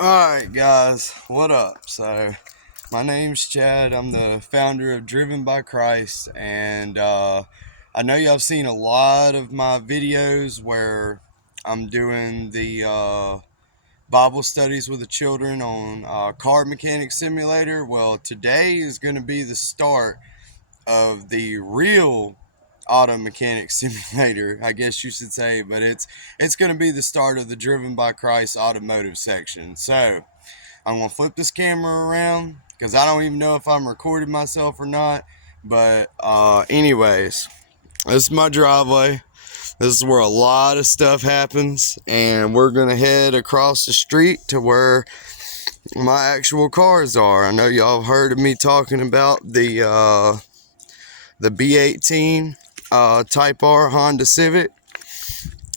Alright guys, what up? So my name's Chad. I'm the founder of DrivenByChrist, and I know y'all have seen a lot of my videos where I'm doing the Bible studies with the children on car mechanic simulator. Well, today is going to be the start of the real auto mechanic simulator, I guess you should say, but it's going to be the start of the DrivenByChrist automotive section. So I'm going to flip this camera around because I don't even know if I'm recording myself or not. But anyways, this is my driveway. This is where a lot of stuff happens, and we're going to head across the street to where my actual cars are. I know y'all have heard of me talking about the B18 Type R Honda Civic.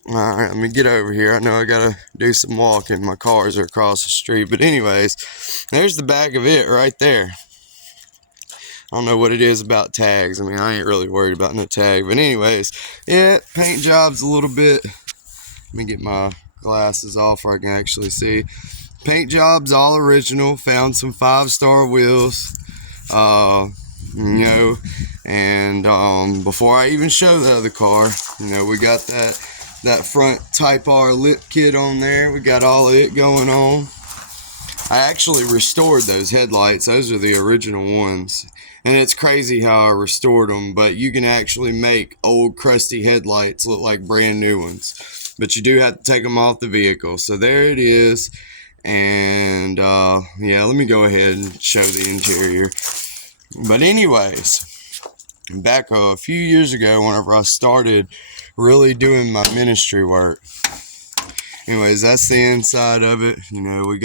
Alright, let me get over here. I know I gotta do some walking. My cars are across the street. But anyways, there's the back of it right there. I don't know what it is about tags. I mean, I ain't really worried about no tag. But anyways, yeah, paint job's a little bit. Let me get my glasses off where I can actually see. Paint job's all original. Found some 5-star wheels. And before I even show the other car, we got that front Type R lip kit on there. We got all of it going on. I actually restored those headlights. Those are the original ones. And it's crazy how I restored them, but you can actually make old crusty headlights look like brand new ones. But you do have to take them off the vehicle. So there it is. And yeah, let me go ahead and show the interior. But anyways, back a few years ago, whenever I started really doing my ministry work. Anyways, that's the inside of it. We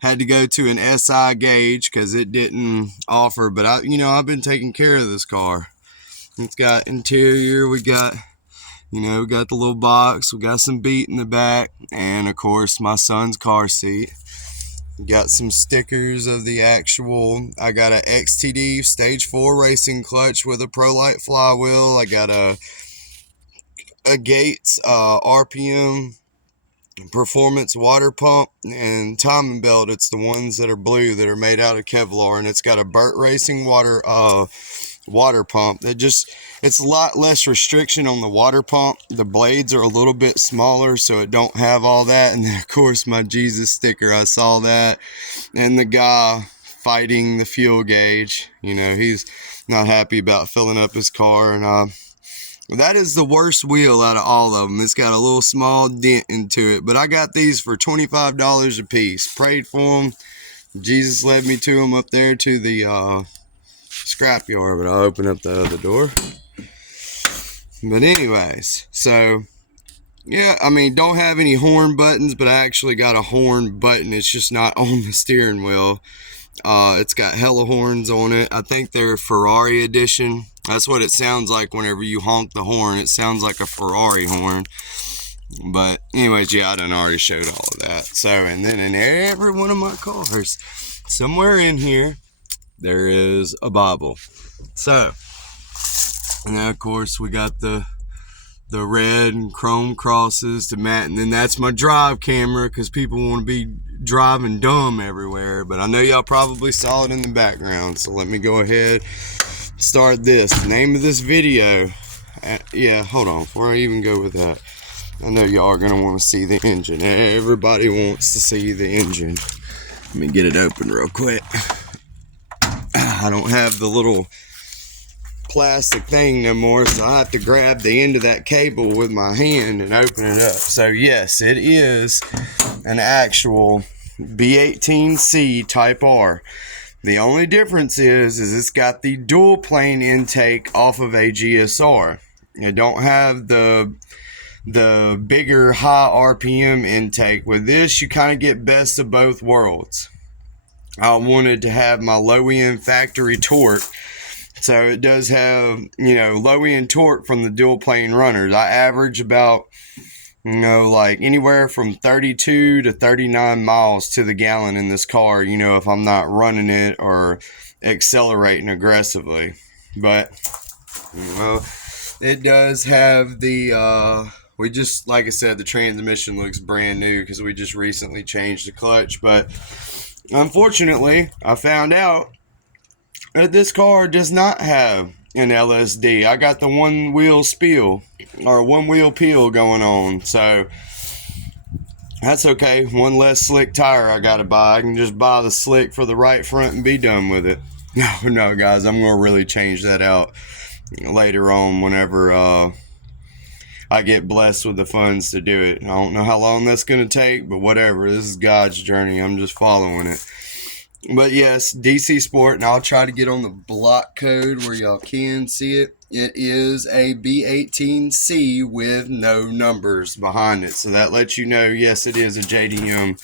had to go to an SI gauge because it didn't offer, but I've been taking care of this car. It's got interior, we got we got the little box, we got some beat in the back, and of course my son's car seat. Got some stickers of the actual. I got a XTD stage 4 racing clutch with a ProLite flywheel. I got a Gates RPM performance water pump and timing belt. It's the ones that are blue that are made out of Kevlar, and it's got a Burt Racing water pump. It's a lot less restriction on the water pump. The blades are a little bit smaller, so it don't have all that. And then of course my Jesus sticker, I saw that, and the guy fighting the fuel gauge, he's not happy about filling up his car. And that is the worst wheel out of all of them. It's got a little small dent into it, but I got these for $25 a piece. Prayed for them. Jesus led me to them up there to the scrapyard, but I'll open up the other door. But anyways, so yeah, I mean, don't have any horn buttons, but I actually got a horn button. It's just not on the steering wheel. It's got hella horns on it. I think they're Ferrari edition. That's what it sounds like whenever you honk the horn. It sounds like a Ferrari horn. But anyways, yeah, I done already showed all of that. So, and then in every one of my cars, somewhere in here, there is a Bible. So, and then of course we got the red and chrome crosses to mat, and then that's my drive camera because people want to be driving dumb everywhere. But I know y'all probably saw it in the background, so let me go ahead start this. The name of this video, yeah, hold on, before I even go with that, I know y'all are gonna want to see the engine. Everybody wants to see the engine. Let me get it open real quick. I don't have the little plastic thing no more, so I have to grab the end of that cable with my hand and open it up. So yes, it is an actual B18C Type R. The only difference is it's got the dual plane intake off of a GSR. It don't have the bigger high RPM intake. With this, you kind of get best of both worlds. I wanted to have my low end factory torque. So it does have, low end torque from the dual plane runners. I average about, like anywhere from 32 to 39 miles to the gallon in this car, if I'm not running it or accelerating aggressively. But, it does have the, We just, like I said, the transmission looks brand new because we just recently changed the clutch. But unfortunately, I found out that this car does not have an LSD. I got the one wheel spill, or one wheel peel going on. So that's okay. One less slick tire I gotta buy. I can just buy the slick for the right front and be done with it. No, guys, I'm gonna really change that out later on whenever I get blessed with the funds to do it. I don't know how long that's gonna take, but whatever. This is God's journey. I'm just following it. But yes, DC Sport, and I'll try to get on the block code where y'all can see it. It is a B18C with no numbers behind it. So that lets you know, yes, it is a JDM,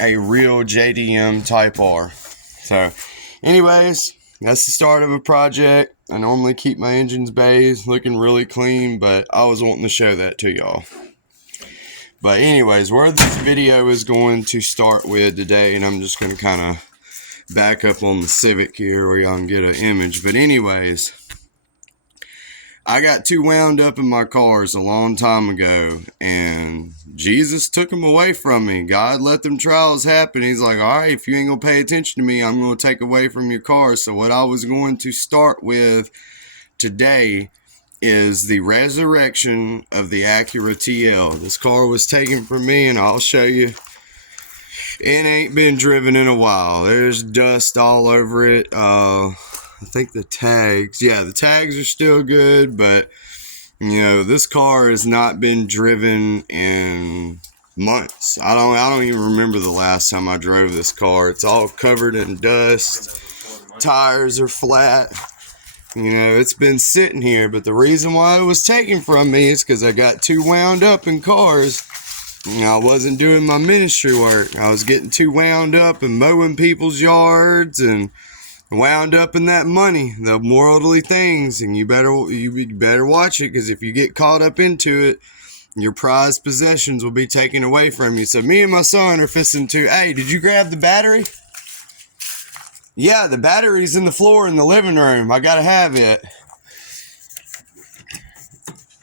a real JDM Type R. So anyways, that's the start of a project. I normally keep my engines bays looking really clean, but I was wanting to show that to y'all. But anyways, where this video is going to start with today, and I'm just going to kind of back up on the Civic here where y'all can get an image. But anyways, I got too wound up in my cars a long time ago, and Jesus took them away from me. God let them trials happen. He's like, all right, if you ain't going to pay attention to me, I'm going to take away from your car. So what I was going to start with today is the resurrection of the Acura TL. This car was taken from me, and I'll show you. It ain't been driven in a while. There's dust all over it. I think the tags, yeah, the tags are still good, but you know, this car has not been driven in months. I don't even remember the last time I drove this car. It's all covered in dust. Tires are flat. You know, it's been sitting here, but the reason why it was taken from me is because I got too wound up in cars. You know, I wasn't doing my ministry work. I was getting too wound up and mowing people's yards and wound up in that money, the worldly things. And you better watch it, because if you get caught up into it, your prized possessions will be taken away from you. So me and my son are fisting to, hey, did you grab the battery? Yeah, the battery's in the floor in the living room. I gotta have it.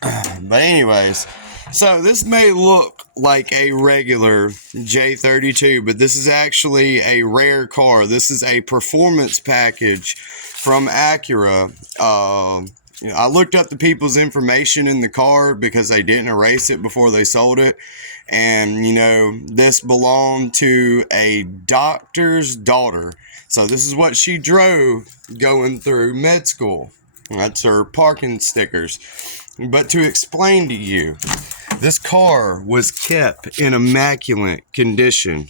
But anyways, so this may look like a regular J32, but this is actually a rare car. This is a performance package from Acura. You know, I looked up the people's information in the car because they didn't erase it before they sold it. And, you know, this belonged to a doctor's daughter. So this is what she drove going through med school. That's her parking stickers. But to explain to you, this car was kept in immaculate condition.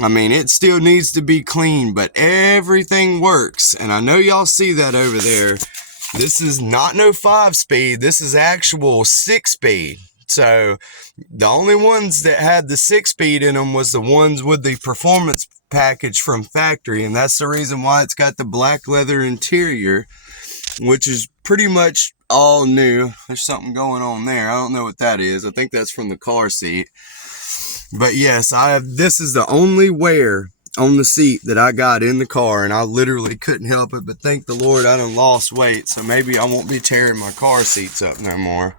I mean, it still needs to be clean, but everything works. And I know y'all see that over there. This is not no 5-speed. This is actual 6-speed. So the only ones that had the 6-speed in them was the ones with the performance package from factory. And that's the reason why it's got the black leather interior, which is pretty much all new. There's something going on there. I don't know what that is. I think that's from the car seat. But yes, this is the only wear on the seat that I got in the car, and I literally couldn't help it. But thank the Lord I done lost weight, so maybe I won't be tearing my car seats up no more.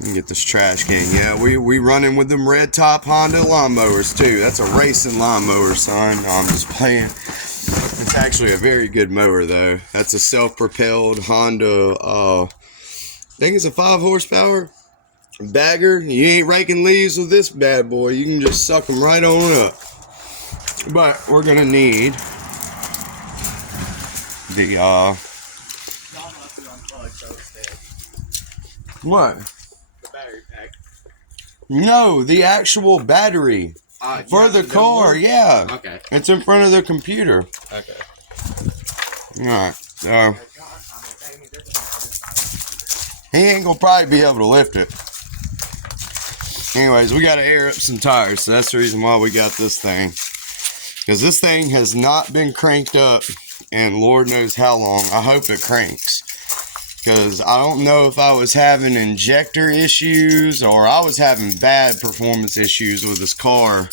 Let me get this trash can. Yeah, we running with them red top Honda lawnmowers too. That's a racing lawnmower, son. No, I'm just playing. It's actually a very good mower though. That's a self-propelled Honda, I think it's a 5 horsepower bagger. You ain't raking leaves with this bad boy. You can just suck them right on up. But we're gonna need the what? The battery pack. No, the actual battery for the car. Yeah. Okay. It's in front of the computer. Okay. All right. So he ain't gonna probably be able to lift it. Anyways, we gotta air up some tires, so that's the reason why we got this thing. Because this thing has not been cranked up and Lord knows how long. I hope it cranks. Because I don't know if I was having injector issues or I was having bad performance issues with this car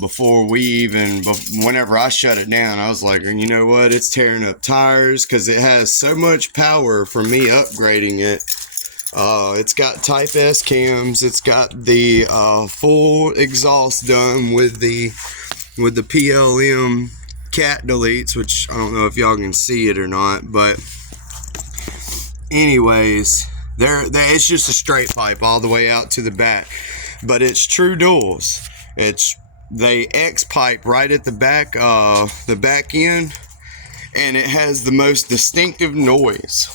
before whenever I shut it down. I was like, you know what, it's tearing up tires, because it has so much power for me upgrading it It's got Type S cams. It's got the full exhaust done with the PLM cat deletes, which I don't know if y'all can see it or not, but anyways, it's just a straight pipe all the way out to the back, but it's true duals. They X pipe right at the back end, and it has the most distinctive noise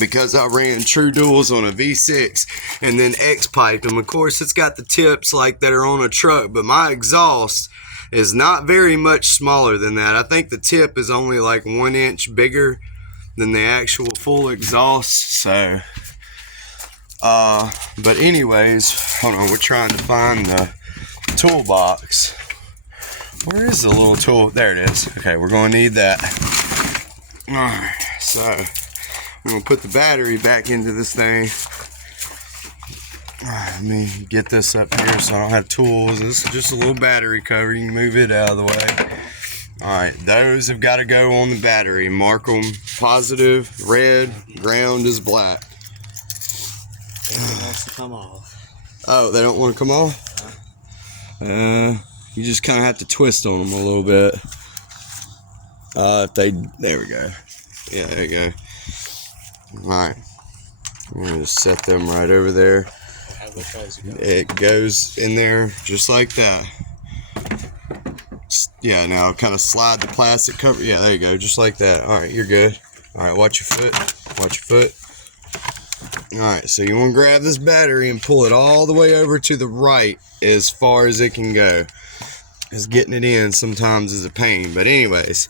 because I ran true duals on a V6 and then X piped them. Of course, it's got the tips like that are on a truck, but my exhaust is not very much smaller than that. I think the tip is only like 1 inch bigger than the actual full exhaust. So but anyways, hold on, we're trying to find the toolbox. Where is the little tool? There it is. Okay, we're gonna need that. All right, so I'm gonna put the battery back into this thing. All right, let me get this up here so I don't have tools. This is just a little battery cover. You can move it out of the way. All right, those have got to go on the battery. Mark them positive, red, ground is black. It wants to come off. Oh, they don't want to come off? You just kind of have to twist on them a little bit. There we go. Yeah, there you go. All right, I'm gonna just set them right over there. It goes in there just like that. Yeah, now kind of slide the plastic cover. Yeah, there you go, just like that. All right, you're good. All right, watch your foot. Watch your foot. All right, so you want to grab this battery and pull it all the way over to the right as far as it can go, because getting it in sometimes is a pain. But anyways,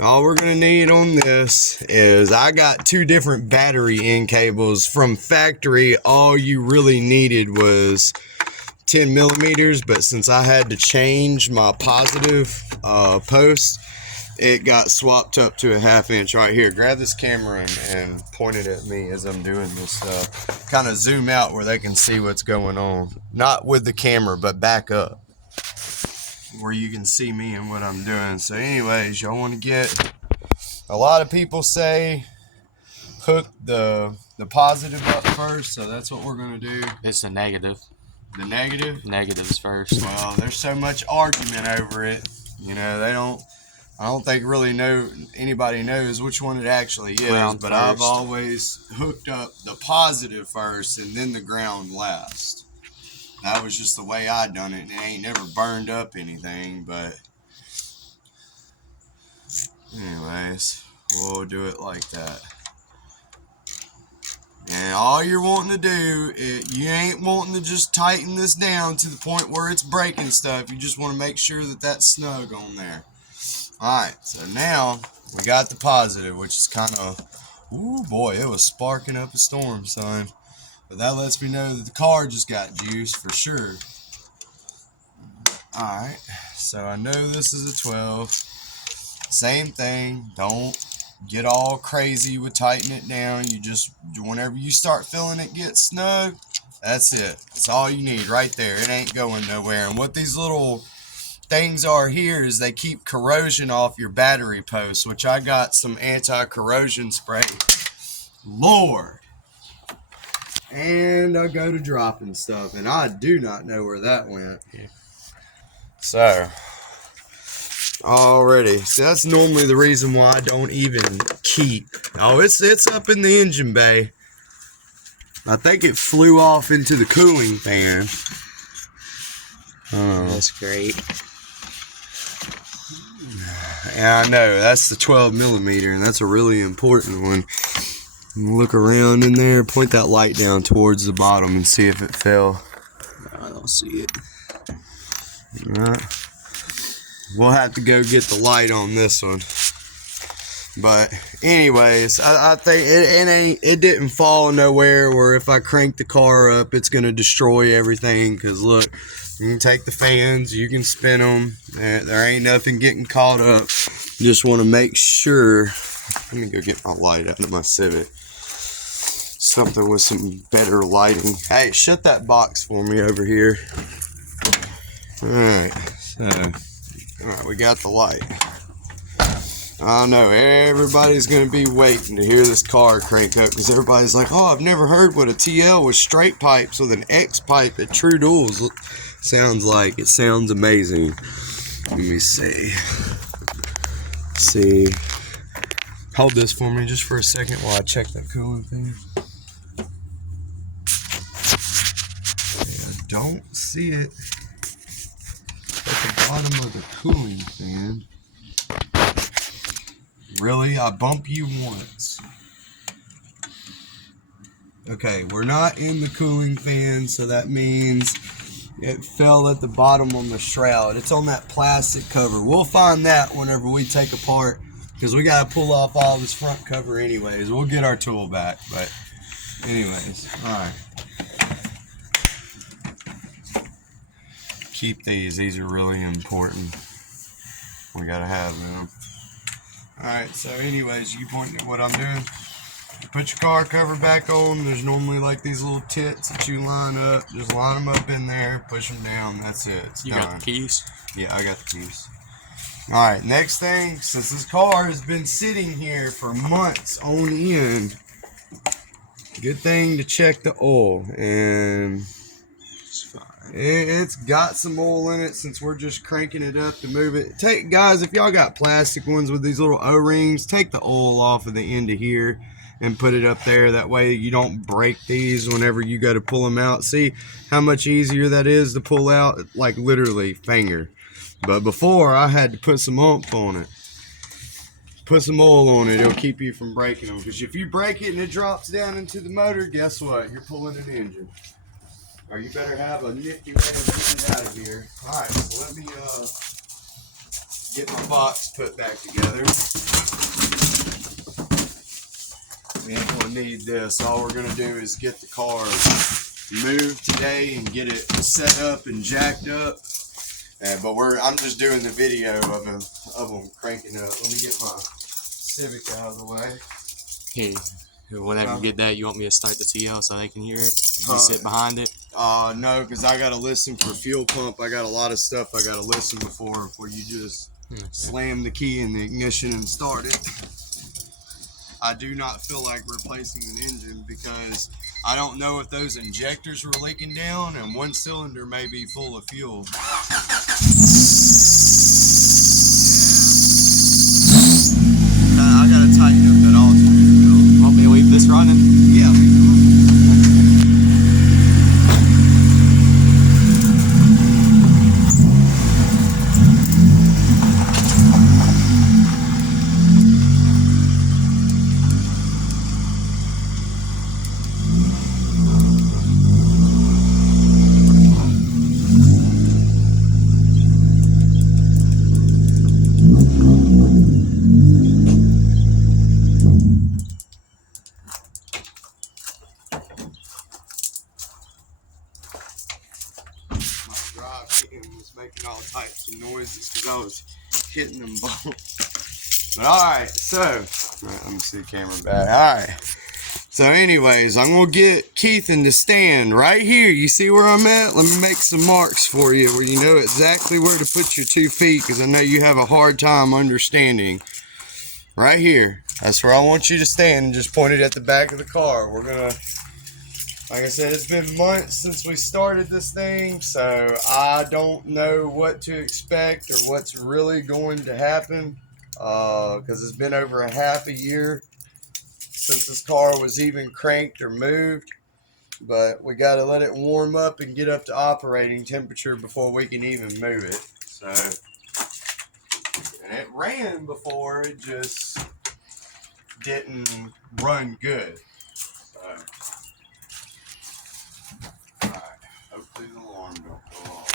all we're gonna need on this is, I got 2 different battery end cables from factory. All you really needed was 10 millimeters, but since I had to change my positive post, it got swapped up to a 1/2 inch right here. Grab this camera and point it at me as I'm doing this stuff. Kind of zoom out where they can see what's going on. Not with the camera, but back up where you can see me and what I'm doing. So anyways, y'all want to get, a lot of people say hook the positive up first, so that's what we're going to do. It's the negative. The negative? Negatives first. Well, there's so much argument over it. You know, I don't think really anybody knows which one it actually is, Ground but first. I've always hooked up the positive first and then the ground last. That was just the way I done it, and it ain't never burned up anything, but anyways, we'll do it like that. And all you're wanting to do, you ain't wanting to just tighten this down to the point where it's breaking stuff. You just want to make sure that that's snug on there. Alright, so now we got the positive, which is kind of, ooh boy, it was sparking up a storm, son. But that lets me know that the car just got juice for sure. Alright, so I know this is a 12. Same thing, don't get all crazy with tightening it down. You just, whenever you start feeling it get snug, that's it. That's all you need right there. It ain't going nowhere. And what these little things are here is they keep corrosion off your battery posts, which I got some anti-corrosion spray. Lord. And I go to dropping stuff, and I do not know where that went. Yeah. So, already, so that's normally the reason why I don't even keep. Oh, it's up in the engine bay. I think it flew off into the cooling fan. That's great. Yeah, I know, that's the 12 millimeter, and that's a really important one. Look around in there, point that light down towards the bottom and see if it fell. No, I don't see it. Alright. We'll have to go get the light on this one. But anyways, I think it didn't fall nowhere where if I crank the car up, it's going to destroy everything. Because look, you can take the fans, you can spin them. There ain't nothing getting caught up. Just want to make sure. Let me go get my light out of my Civic. Something with some better lighting. Hey, shut that box for me over here. Alright, so, alright, we got the light. I know everybody's going to be waiting to hear this car crank up because everybody's like, oh, I've never heard what a TL with straight pipes with an X pipe at True Duals sounds like. It sounds amazing. Let me see. Hold this for me just for a second while I check that cooling thing. I don't see it at the bottom of the cooling fan. Really? I bump you once. Okay, we're not in the cooling fan, so that means it fell at the bottom on the shroud. It's on that plastic cover. We'll find that whenever we take apart, because we got to pull off all this front cover anyways. We'll get our tool back, but anyways, alright. Keep these. These are really important. We got to have them. Alright, so anyways, you pointing at what I'm doing. You put your car cover back on. There's normally like these little tits that you line up. Just line them up in there, push them down. That's it. It's done. You got the keys? Yeah, I got the keys. Alright, next thing, since this car has been sitting here for months on end, good thing to check the oil. And it's got some oil in it since we're just cranking it up to move it. Guys, if y'all got plastic ones with these little O-rings, take the oil off of the end of here and put it up there. That way you don't break these whenever you go to pull them out. See how much easier that is to pull out? Like literally finger. But before, I had to put some oomph on it. Put some oil on it. It'll keep you from breaking them. Because if you break it and it drops down into the motor, guess what? You're pulling an engine. Or you better have a nifty way of getting it out of here. Alright, so let me get my box put back together. We ain't going to need this. All we're going to do is get the car moved today and get it set up and jacked up. But I'm just doing the video of them cranking up. Let me get my Civic out of the way. Hey, whenever you get that, you want me to start the TL so they can hear it? You sit behind it? No, because I got to listen for fuel pump. I got a lot of stuff I got to listen before you just slam the key in the ignition and start it. I do not feel like replacing an engine because I don't know if those injectors were leaking down and one cylinder may be full of fuel. I gotta tighten up that alternator. Want me to leave this running? Yeah. Was making all types of noises because I was hitting them both. But alright, so let me see the camera back. Alright. So anyways, I'm gonna get Keithan to stand right here. You see where I'm at? Let me make some marks for you where you know exactly where to put your 2 feet, because I know you have a hard time understanding. Right here. That's where I want you to stand, and just point it at the back of the car. We're gonna, like I said, it's been months since we started this thing, so I don't know what to expect or what's really going to happen, because it's been over a half a year since this car was even cranked or moved. But we got to let it warm up and get up to operating temperature before we can even move it. So, and it ran before, it just didn't run good. So, alright, hopefully the alarm don't go off.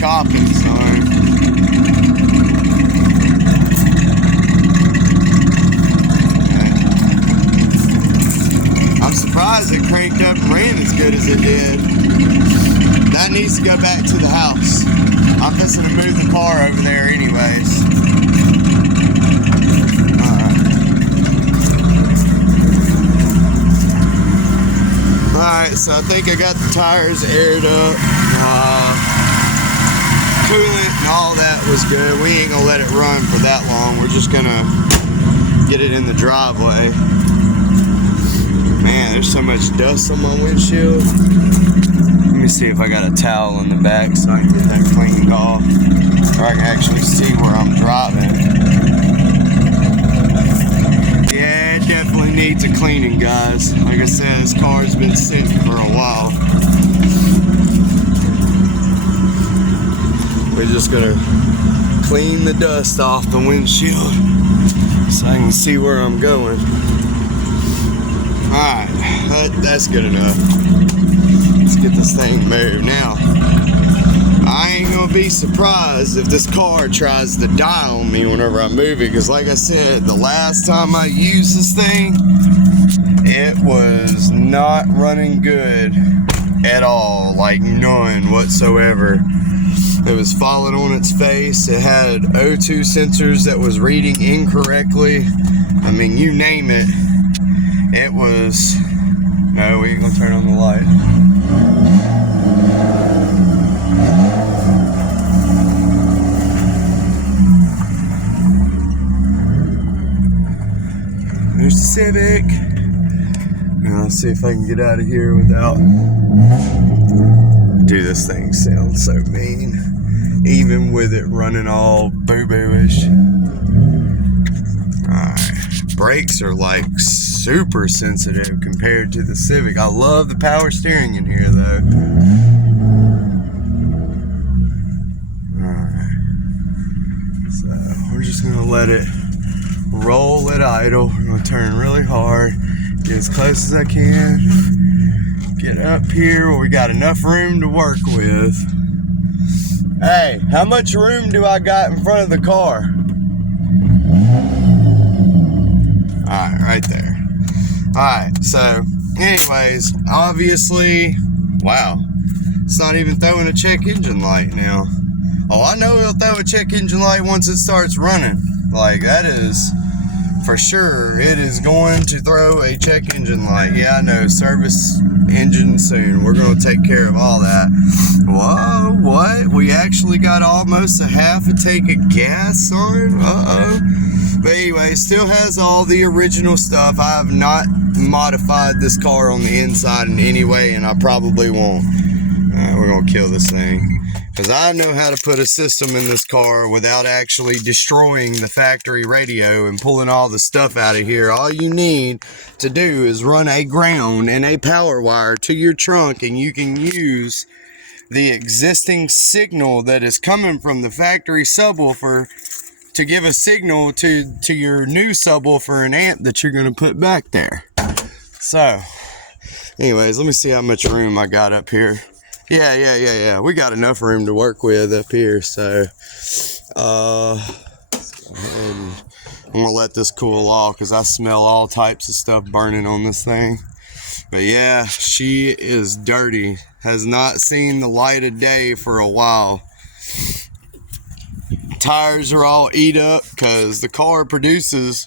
chopping, son. I'm surprised it cranked up and ran as good as it did. That needs to go back to the house. I'm fixing to move the car over there anyways. Alright, so I think I got the tires aired up. Coolant and all that was good. We ain't gonna let it run for that long. We're just gonna get it in the driveway. Man, there's so much dust on my windshield. Let me see if I got a towel in the back so I can get that cleaned off, or I can actually see where I'm driving. Yeah, it definitely needs a cleaning, guys. Like I said, this car's been sitting for a while. We're just gonna clean the dust off the windshield so I can see where I'm going. Alright, that's good enough. Let's get this thing moved. Now, I ain't gonna be surprised if this car tries to die on me whenever I move it, because like I said, the last time I used this thing, it was not running good at all, like none whatsoever. It was falling on its face. It had O2 sensors that was reading incorrectly. I mean, you name it. It was... No, we ain't gonna turn on the light. There's the Civic. Now let's see if I can get out of here without... Dude, this thing sounds so mean. Even with it running all boo-boo-ish. Alright. Brakes are like super sensitive compared to the Civic. I love the power steering in here though. Alright. So we're just gonna let it roll at idle. We're gonna turn really hard. Get as close as I can. Get up here where we got enough room to work with. Hey, how much room do I got in front of the car? Alright, right there. Alright, so anyways, obviously, wow, it's not even throwing a check engine light now. Oh, I know it'll throw a check engine light once it starts running. Like, that is for sure. It is going to throw a check engine light. Yeah, I know, service engine soon. We're going to take care of all that. Whoa, what? We actually got almost a half a tank of gas on? Uh-oh. But anyway, still has all the original stuff. I have not modified this car on the inside in any way, and I probably won't. We're going to kill this thing. Because I know how to put a system in this car without actually destroying the factory radio and pulling all the stuff out of here. All you need to do is run a ground and a power wire to your trunk, and you can use the existing signal that is coming from the factory subwoofer to give a signal to your new subwoofer and amp that you're going to put back there. So, anyways, let me see how much room I got up here. Yeah. We got enough room to work with up here, so I'm gonna let this cool off because I smell all types of stuff burning on this thing. But yeah, she is dirty. Has not seen the light of day for a while. Tires are all eat up because the car produces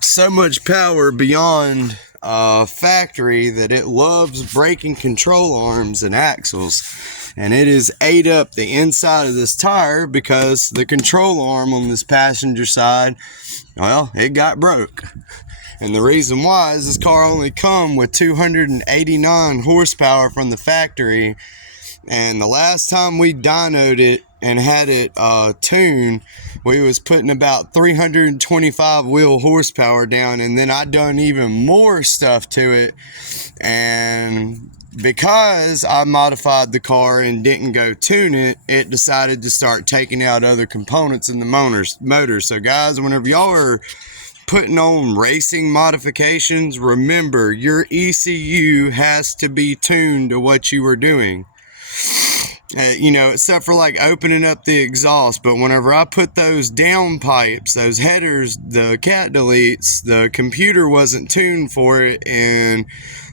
so much power beyond factory that it loves braking control arms and axles, and it is ate up the inside of this tire because the control arm on this passenger side, well, it got broke. And the reason why is this car only come with 289 horsepower from the factory, and the last time we dynoed it and had it tuned, we was putting about 325 wheel horsepower down, and then I done even more stuff to it. And because I modified the car and didn't go tune it, it decided to start taking out other components in the motor. So guys, whenever y'all are putting on racing modifications, remember your ECU has to be tuned to what you are doing. You know, except for like opening up the exhaust. But whenever I put those down pipes, those headers, the cat deletes, the computer wasn't tuned for it, and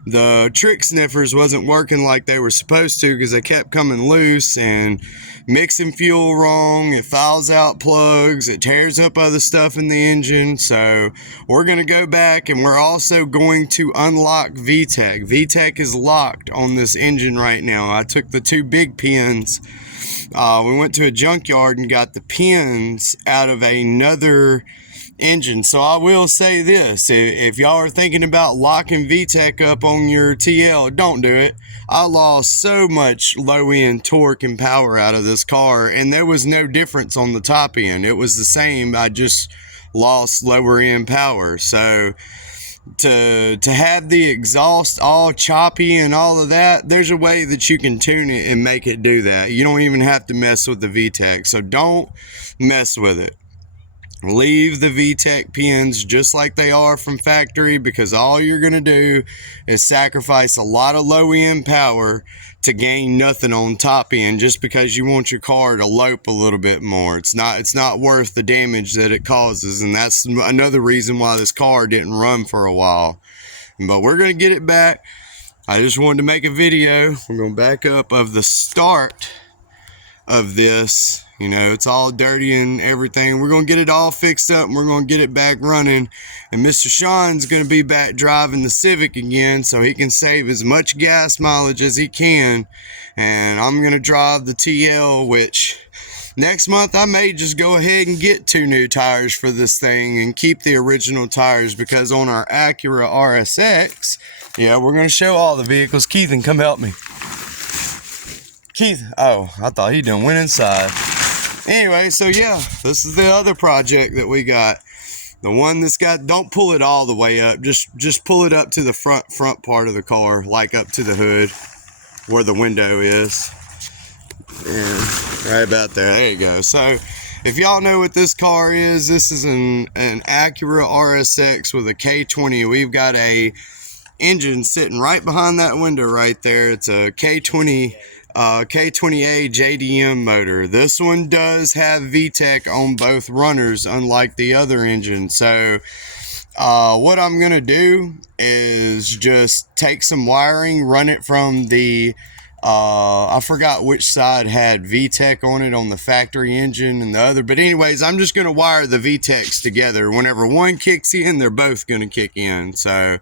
the trick sniffers wasn't working like they were supposed to because they kept coming loose and mixing fuel wrong. It fouls out plugs, it tears up other stuff in the engine. So we're going to go back, and we're also going to unlock VTEC. VTEC is locked on this engine right now. I took the two big pins. We went to a junkyard and got the pins out of another engine. So I will say this, if y'all are thinking about locking VTEC up on your TL, don't do it. I lost so much low end torque and power out of this car, and there was no difference on the top end. It was the same, I just lost lower end power. So to have the exhaust all choppy and all of that, there's a way that you can tune it and make it do that. You don't even have to mess with the VTEC, so don't mess with it. Leave the VTEC pins just like they are from factory, because all you're going to do is sacrifice a lot of low end power to gain nothing on top end, just because you want your car to lope a little bit more. It's not worth the damage that it causes, and that's another reason why this car didn't run for a while. But we're going to get it back. I just wanted to make a video. We're going to back up of the start of this. You know, it's all dirty and everything. We're going to get it all fixed up, and we're going to get it back running. And Mr. Sean's going to be back driving the Civic again so he can save as much gas mileage as he can. And I'm going to drive the TL, which next month I may just go ahead and get 2 new tires for this thing and keep the original tires, because on our Acura RSX, yeah, we're going to show all the vehicles. Keithan, come help me. Keith, oh, I thought he done went inside. Anyway, so yeah, this is the other project that we got. The one that's got, don't pull it all the way up, just pull it up to the front part of the car, like up to the hood where the window is. And right about there you go. So if y'all know what this car is, this is an Acura RSX with a K20. We've got a engine sitting right behind that window right there. It's a K20 K20A JDM motor. This one does have VTEC on both runners, unlike the other engine. So what I'm gonna do is just take some wiring, run it from the I forgot which side had VTEC on it on the factory engine and the other, but anyways, I'm just gonna wire the VTECs together. Whenever one kicks in, they're both gonna kick in. So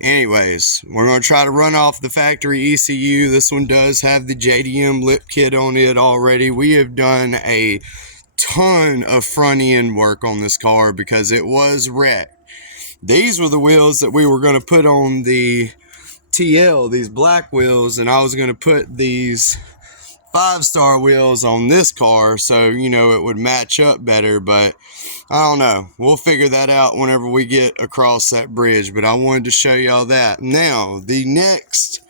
anyways, we're going to try to run off the factory ECU. This one does have the JDM lip kit on it already. We have done a ton of front end work on this car because it was wrecked. These were the wheels that we were going to put on the TL, these black wheels, and I was going to put these 5-star wheels on this car so, you know, it would match up better, but I don't know. We'll figure that out whenever we get across that bridge, but I wanted to show y'all that. Now, the next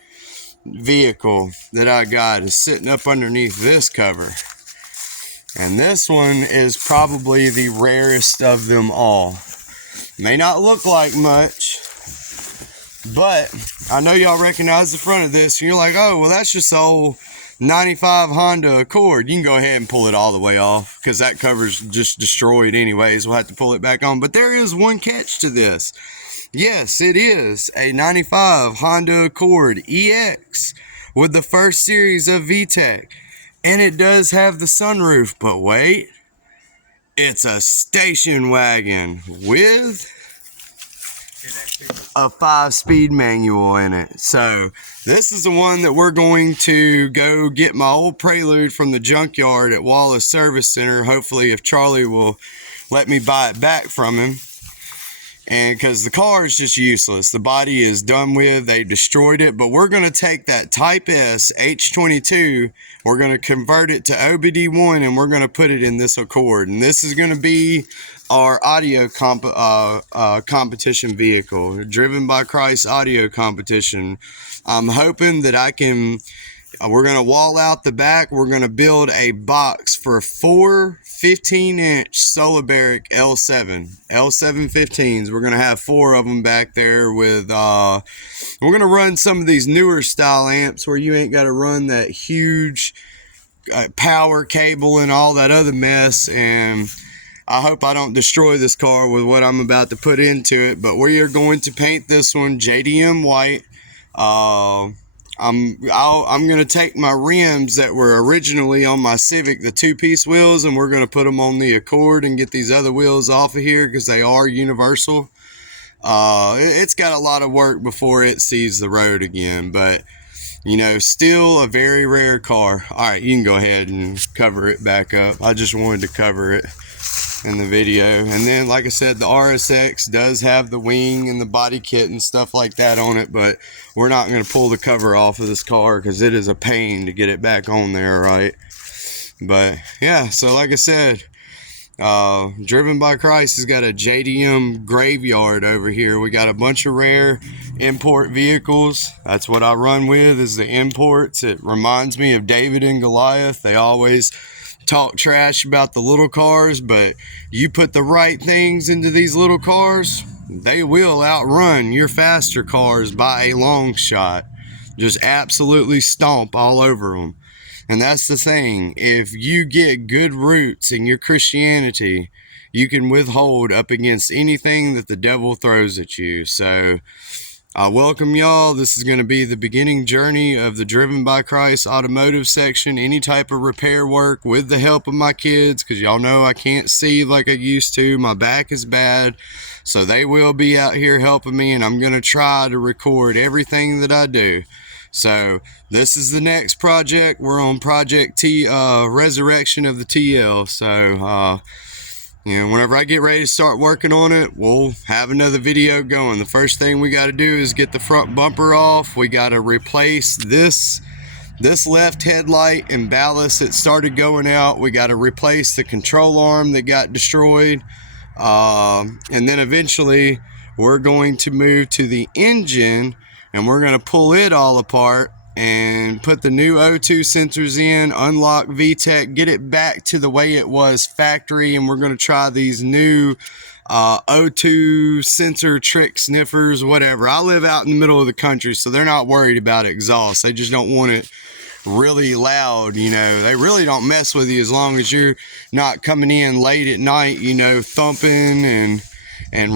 vehicle that I got is sitting up underneath this cover, and this one is probably the rarest of them all. May not look like much, but I know y'all recognize the front of this, and you're like, oh, well, that's just old 95 Honda Accord. You can go ahead and pull it all the way off because that cover's just destroyed anyways. We'll have to pull it back on. But there is one catch to this. Yes, it is a 95 Honda Accord EX with the first series of VTEC. And it does have the sunroof, but wait, it's a station wagon with a 5-speed manual in it. So this is the one that we're going to go get my old Prelude from the junkyard at Wallace Service Center. Hopefully, if Charlie will let me buy it back from him. And because the car is just useless. The body is done with. They destroyed it. But we're going to take that Type S H22. We're going to convert it to OBD1, and we're going to put it in this Accord. And this is going to be our audio competition vehicle. DrivenByChrist audio competition. I'm hoping that I can... we're going to wall out the back. We're going to build a box for 4 15-inch Soliberic L7 15s. We're going to have 4 of them back there with, we're going to run some of these newer style amps where you ain't got to run that huge power cable and all that other mess. And I hope I don't destroy this car with what I'm about to put into it, but we are going to paint this one JDM white. I'm going to take my rims that were originally on my Civic, the two-piece wheels, and we're going to put them on the Accord and get these other wheels off of here because they are universal. It's got a lot of work before it sees the road again, but you know, still a very rare car. All right, you can go ahead and cover it back up. I just wanted to cover it in the video. And then, like I said, the RSX does have the wing and the body kit and stuff like that on it, but we're not going to pull the cover off of this car because it is a pain to get it back on there, right? But yeah, so like I said, Driven by Christ has got a JDM graveyard over here. We got a bunch of rare import vehicles. That's what I run with, is the imports. It reminds me of David and Goliath. They always talk trash about the little cars, but you put the right things into these little cars, they will outrun your faster cars by a long shot. Just absolutely stomp all over them. And that's the thing, if you get good roots in your Christianity, you can withhold up against anything that the devil throws at you. So I welcome y'all. This is going to be the beginning journey of the Driven by Christ automotive section. Any type of repair work with the help of my kids, because y'all know I can't see like I used to. My back is bad. So they will be out here helping me, and I'm going to try to record everything that I do. So this is the next project. We're on Project Resurrection of the TL. So you know, whenever I get ready to start working on it, we'll have another video going. The first thing we got to do is get the front bumper off. We got to replace this left headlight and ballast that started going out. We got to replace the control arm that got destroyed. And then eventually we're going to move to the engine, and we're going to pull it all apart and put the new O2 sensors in, unlock VTEC, get it back to the way it was factory, and we're going to try these new O2 sensor trick sniffers, whatever. I live out in the middle of the country, so they're not worried about exhaust. They just don't want it really loud, you know. They really don't mess with you as long as you're not coming in late at night, you know, thumping and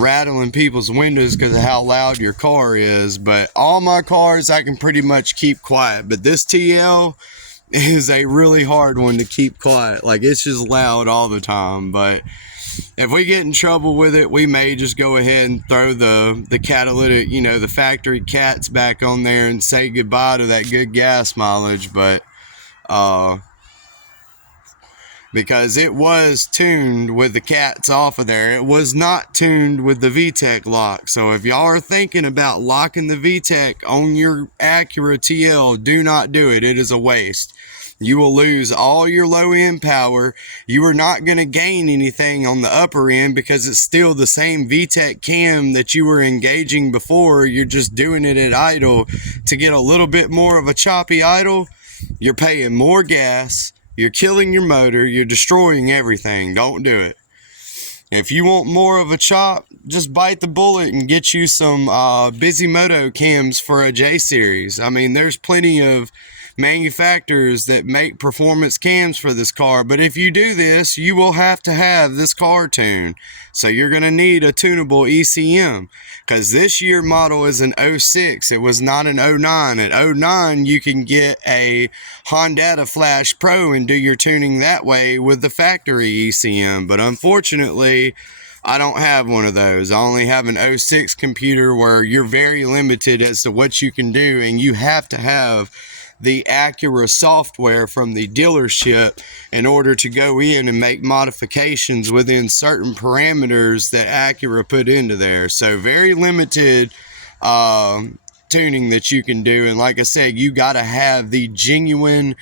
rattling people's windows because of how loud your car is. But all my cars I can pretty much keep quiet, but this TL is a really hard one to keep quiet. Like, it's just loud all the time. But if we get in trouble with it, we may just go ahead and throw the catalytic, you know, the factory cats back on there and say goodbye to that good gas mileage. But because it was tuned with the cats off of there. It was not tuned with the VTEC lock. So if y'all are thinking about locking the VTEC on your Acura TL, do not do it. It is a waste. You will lose all your low end power. You are not going to gain anything on the upper end because it's still the same VTEC cam that you were engaging before. You're just doing it at idle to get a little bit more of a choppy idle. You're paying more gas. You're killing your motor. You're destroying everything. Don't do it. If you want more of a chop, just bite the bullet and get you some Bisimoto cams for a J series. I mean, there's plenty of manufacturers that make performance cams for this car, but if you do this, you will have to have this car tuned. So you're going to need a tunable ECM, because this year model is an 06. It was not an 09. At 09, you can get a Honda Flash Pro and do your tuning that way with the factory ECM, but unfortunately I don't have one of those. I only have an 06 computer where you're very limited as to what you can do, and you have to have the Acura software from the dealership in order to go in and make modifications within certain parameters that Acura put into there. So very limited tuning that you can do. And like I said, you got to have the genuine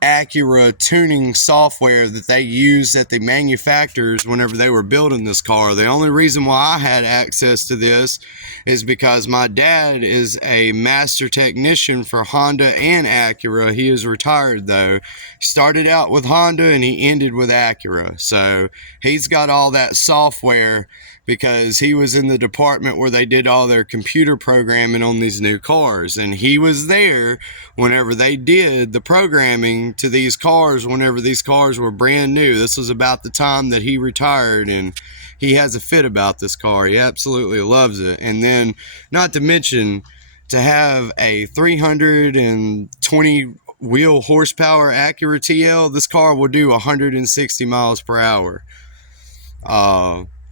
Acura tuning software that they used at the manufacturers whenever they were building this car. The only reason why I had access to this is because my dad is a master technician for Honda and Acura. He is retired though. He started out with Honda and he ended with Acura. So he's got all that software because he was in the department where they did all their computer programming on these new cars, and he was there whenever they did the programming to these cars, whenever these cars were brand new. This was about the time that he retired, and he has a fit about this car. He absolutely loves it. And then, not to mention, to have a 320 wheel horsepower Acura TL, this car will do 160 miles per hour.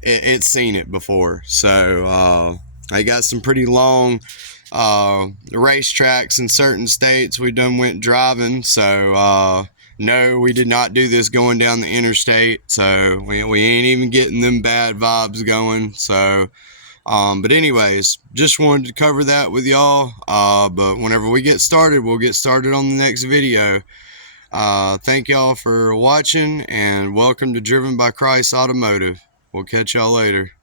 It's seen it before. So I got some pretty long racetracks in certain states we done went driving. So no, we did not do this going down the interstate. So we ain't even getting them bad vibes going. So but anyways, just wanted to cover that with y'all. But whenever we get started, we'll get started on the next video. Thank y'all for watching, and welcome to Driven by Christ Automotive. We'll catch y'all later.